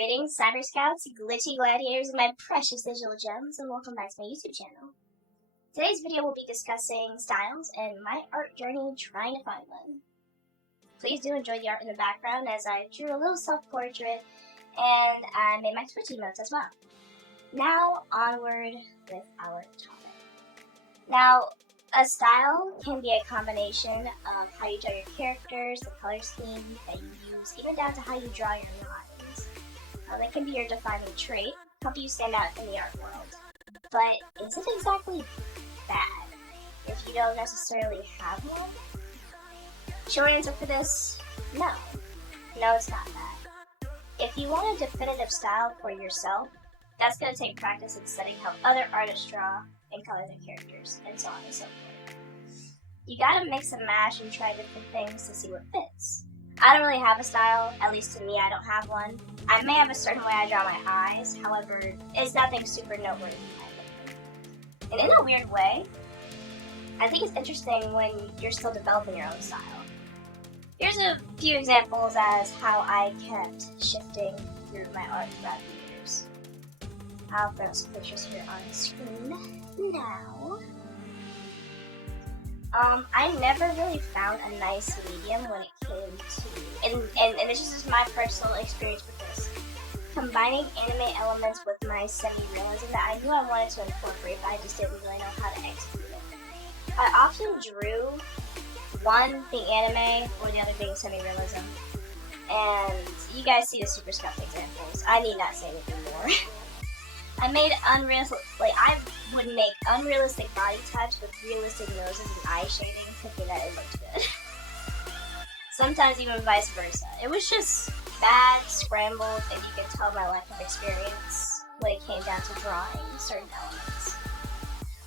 Greetings, Cyber Scouts, glitchy gladiators, and my precious digital gems, and welcome back to my YouTube channel. Today's video will be discussing styles and my art journey trying to find one. Please do enjoy the art in the background as I drew a little self-portrait and I made my Twitch emotes as well. Now, onward with our topic. Now, a style can be a combination of how you draw your characters, the color scheme that you use, even down to how you draw your lines. That can be your defining trait, help you stand out in the art world. But is it exactly bad if you don't necessarily have one? Short answer for this, no. No, it's not bad. If you want a definitive style for yourself, that's going to take practice in studying how other artists draw and color their characters, and so on and so forth. You gotta mix and mash and try different things to see what fits. I don't really have a style, at least to me I don't have one. I may have a certain way I draw my eyes, however, it's nothing super noteworthy in my opinion. And in a weird way, I think it's interesting when you're still developing your own style. Here's a few examples as how I kept shifting through my art throughout the years. I'll throw some pictures here on the screen now. I never really found a nice medium when it came to, and this is just my personal experience with this, combining anime elements with my semi-realism that I knew I wanted to incorporate, but I just didn't really know how to execute it. I often drew one being anime or the other being semi-realism, and you guys see the Super Scuff examples. I need not say anything more. I made I would make unrealistic body touch with realistic noses and eye shading, thinking that it looked good. Sometimes even vice versa. It was just bad, scrambled, and you could tell my lack of experience when it came down to drawing certain elements.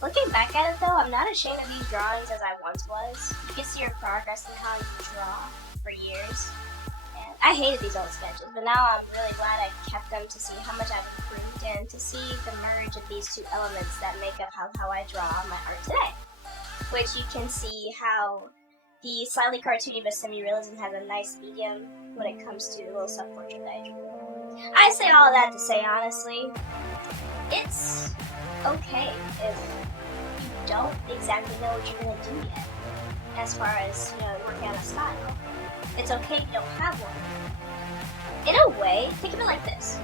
Looking back at it though, I'm not ashamed of these drawings as I once was. You can see your progress in how you draw for years. And I hated these old sketches, but now I'm really glad I kept them to see how much I've improved and to see the merge of these two elements that make up how I draw my art today. Which you can see how the slightly cartoony but semi-realism has a nice medium when it comes to the little self-portrait that I drew. I say all of that to say, honestly, it's okay if you don't exactly know what you're going to do yet, as far as, working on a style. It's okay if you don't have one. In a way, think of it like this.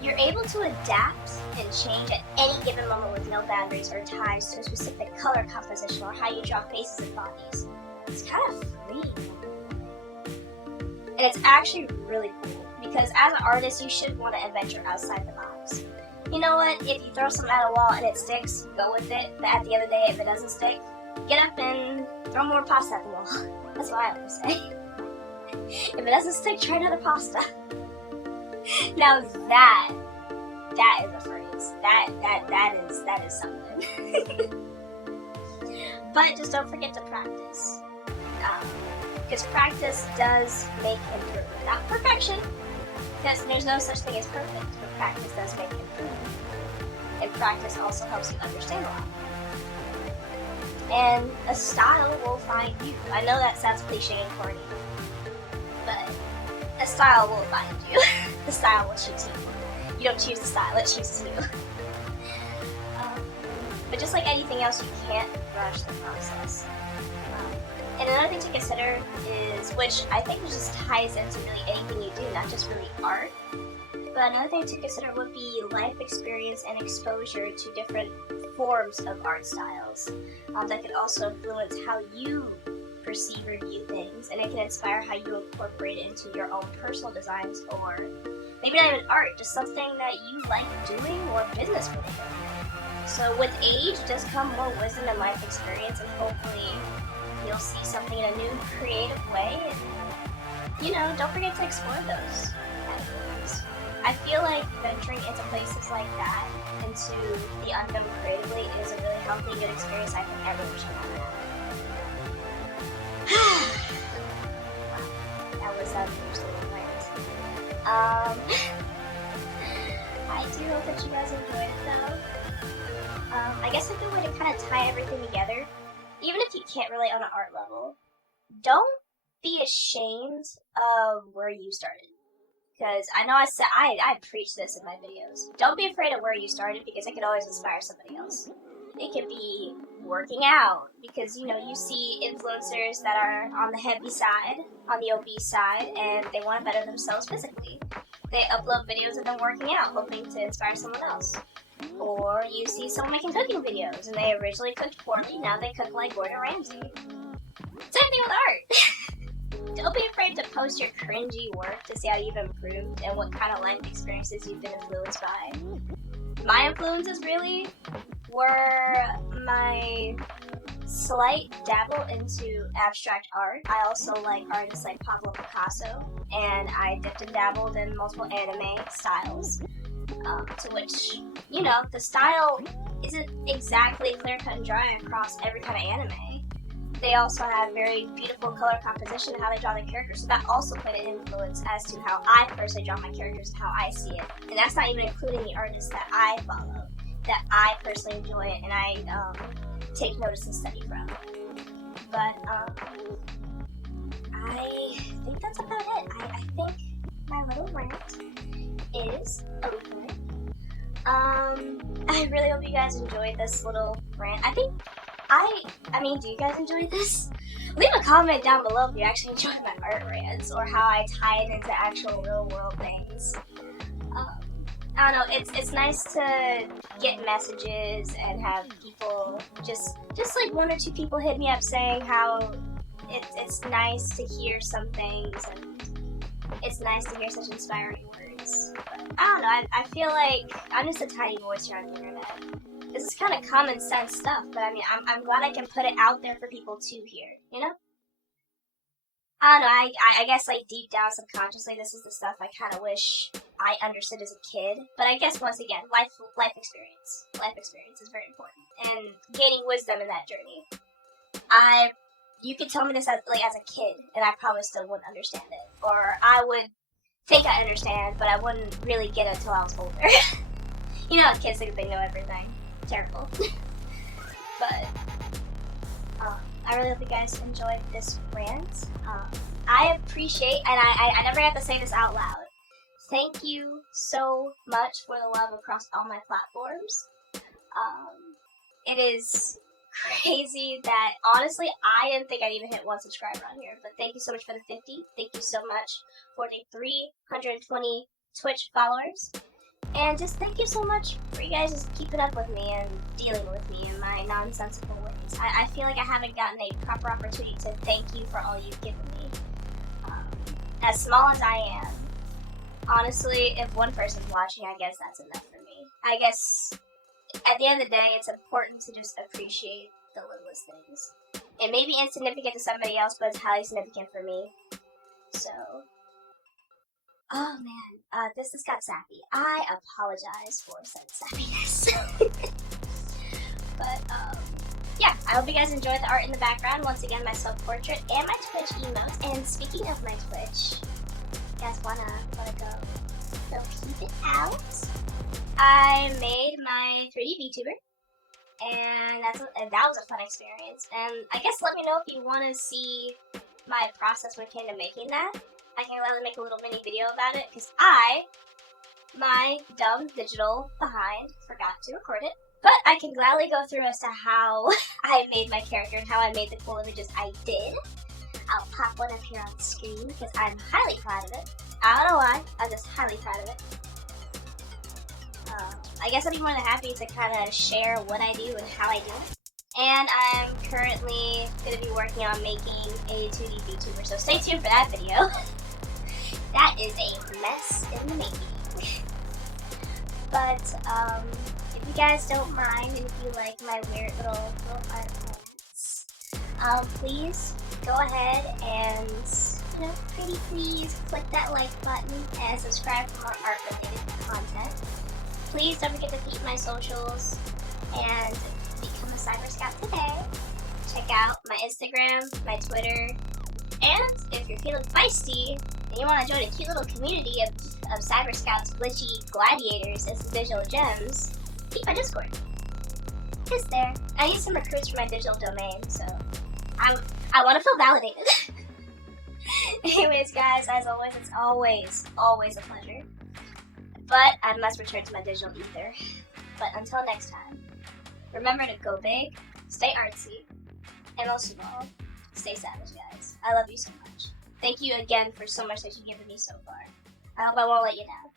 You're able to adapt and change at any given moment with no boundaries or ties to a specific color composition or how you draw faces and bodies. It's kind of free. And it's actually really cool, because as an artist, you should want to venture outside the box. You know what? If you throw something at a wall and it sticks, go with it. But at the end of the day, if it doesn't stick, get up and throw more pasta at the wall. That's what I always say. If it doesn't stick, try another pasta. Now that is a phrase. That is something. But just don't forget to practice. Because practice does make improvement. Not perfection, because there's no such thing as perfect, but practice does make improvement. And practice also helps you understand a lot. And a style will find you. I know that sounds cliche and corny, but a style will find you. The style will choose you. You don't choose the style, it chooses you. But just like anything else, you can't rush the process. And another thing to consider is, which I think just ties into really anything you do, not just really art, but another thing to consider would be life experience and exposure to different forms of art styles that could also influence how you perceive or view things, and it can inspire how you incorporate it into your own personal designs, or maybe not even art, just something that you like doing or business related. So with age does come more wisdom and life experience, and hopefully you'll see something in a new, creative way, and, don't forget to explore those categories. I feel like venturing into places like that, into the unknown creatively, is a really healthy, good experience I think everyone should have. That was a little rant. I do hope that you guys enjoyed it though. I guess a good way to kind of tie everything together, even if you can't relate on an art level, don't be ashamed of where you started. because I know I preach this in my videos. Don't be afraid of where you started, because it could always inspire somebody else. It could be working out, because you know, you see influencers that are on the heavy side, on the obese side, and they want to better themselves physically. They upload videos of them working out, hoping to inspire someone else. Or you see someone making cooking videos, and they originally cooked poorly, now they cook like Gordon Ramsay. Same thing with art. Don't be afraid to post your cringy work to see how you've improved and what kind of life experiences you've been influenced by. My influences really were my slight dabble into abstract art. I also like artists like Pablo Picasso, and I dipped and dabbled in multiple anime styles, to which, you know, the style isn't exactly clear cut and dry across every kind of anime. They also have very beautiful color composition and how they draw their characters, so that also played an influence as to how I personally draw my characters and how I see it. And that's not even including the artists that I follow, that I personally enjoy it and I take notice and study from. But I think that's about it. I think my little rant is over. I really hope you guys enjoyed this little rant. I mean, do you guys enjoy this? Leave a comment down below if you actually enjoy my art rants or how I tie it into actual real world things. I don't know, it's nice to get messages and have people, just like one or two people hit me up saying how it's nice to hear some things and it's nice to hear such inspiring words. But I don't know, I feel like I'm just a tiny voice here on the internet. This is kind of common sense stuff, but I mean, I'm glad I can put it out there for people to hear, you know? I don't know, I guess like deep down subconsciously, this is the stuff I kind of wish I understood as a kid. But I guess once again, life experience. Life experience is very important. And gaining wisdom in that journey. You could tell me this as a kid, and I probably still wouldn't understand it. Or I would think I understand, but I wouldn't really get it until I was older. You know how kids think they know everything. Terrible. But I really hope you guys enjoyed this rant. I appreciate, and I never got to say this out loud, thank you so much for the love across all my platforms. It is crazy that, honestly, I didn't think I'd even hit 1 subscriber on here, but thank you so much for the 50. Thank you so much for the 320 Twitch followers. And just thank you so much for you guys just keeping up with me and dealing with me in my nonsensical ways. I feel like I haven't gotten a proper opportunity to thank you for all you've given me. As small as I am, honestly, if one person's watching, I guess that's enough for me. I guess at the end of the day, it's important to just appreciate the littlest things. It may be insignificant to somebody else, but it's highly significant for me. So, oh man, this just got sappy. I apologize for said sappiness. But, yeah, I hope you guys enjoyed the art in the background. Once again, my self-portrait and my Twitch emotes. And speaking of my Twitch, you guys wanna go peep it out? I made my 3D VTuber, and that was a fun experience. And I guess let me know if you want to see my process when it came to making that. I can gladly make a little mini video about it, because my dumb digital behind, forgot to record it. But I can gladly go through as to how I made my character and how I made the cool images I did. I'll pop one up here on screen because I'm highly proud of it. I don't know why, I'm just highly proud of it. I guess I'd be more than happy to kind of share what I do and how I do it. And I'm currently going to be working on making a 2D VTuber, so stay tuned for that video. That is a mess in the making. But, if you guys don't mind, and if you like my weird little art plans, please go ahead and, you know, pretty please click that like button and subscribe for more art-related content. Please don't forget to feed my socials and become a Cyber Scout today. Check out my Instagram, my Twitter, and if you're feeling feisty and you want to join a cute little community of Cyber Scouts, glitchy gladiators, and some digital gems, keep my Discord. It's there. I need some recruits for my digital domain, so I want to feel validated. Anyways, guys, as always, it's always a pleasure. But I must return to my digital ether. But until next time, remember to go big, stay artsy, and most of all, stay savage, guys. I love you so much. Thank you again for so much that you've given me so far. I hope I won't let you down.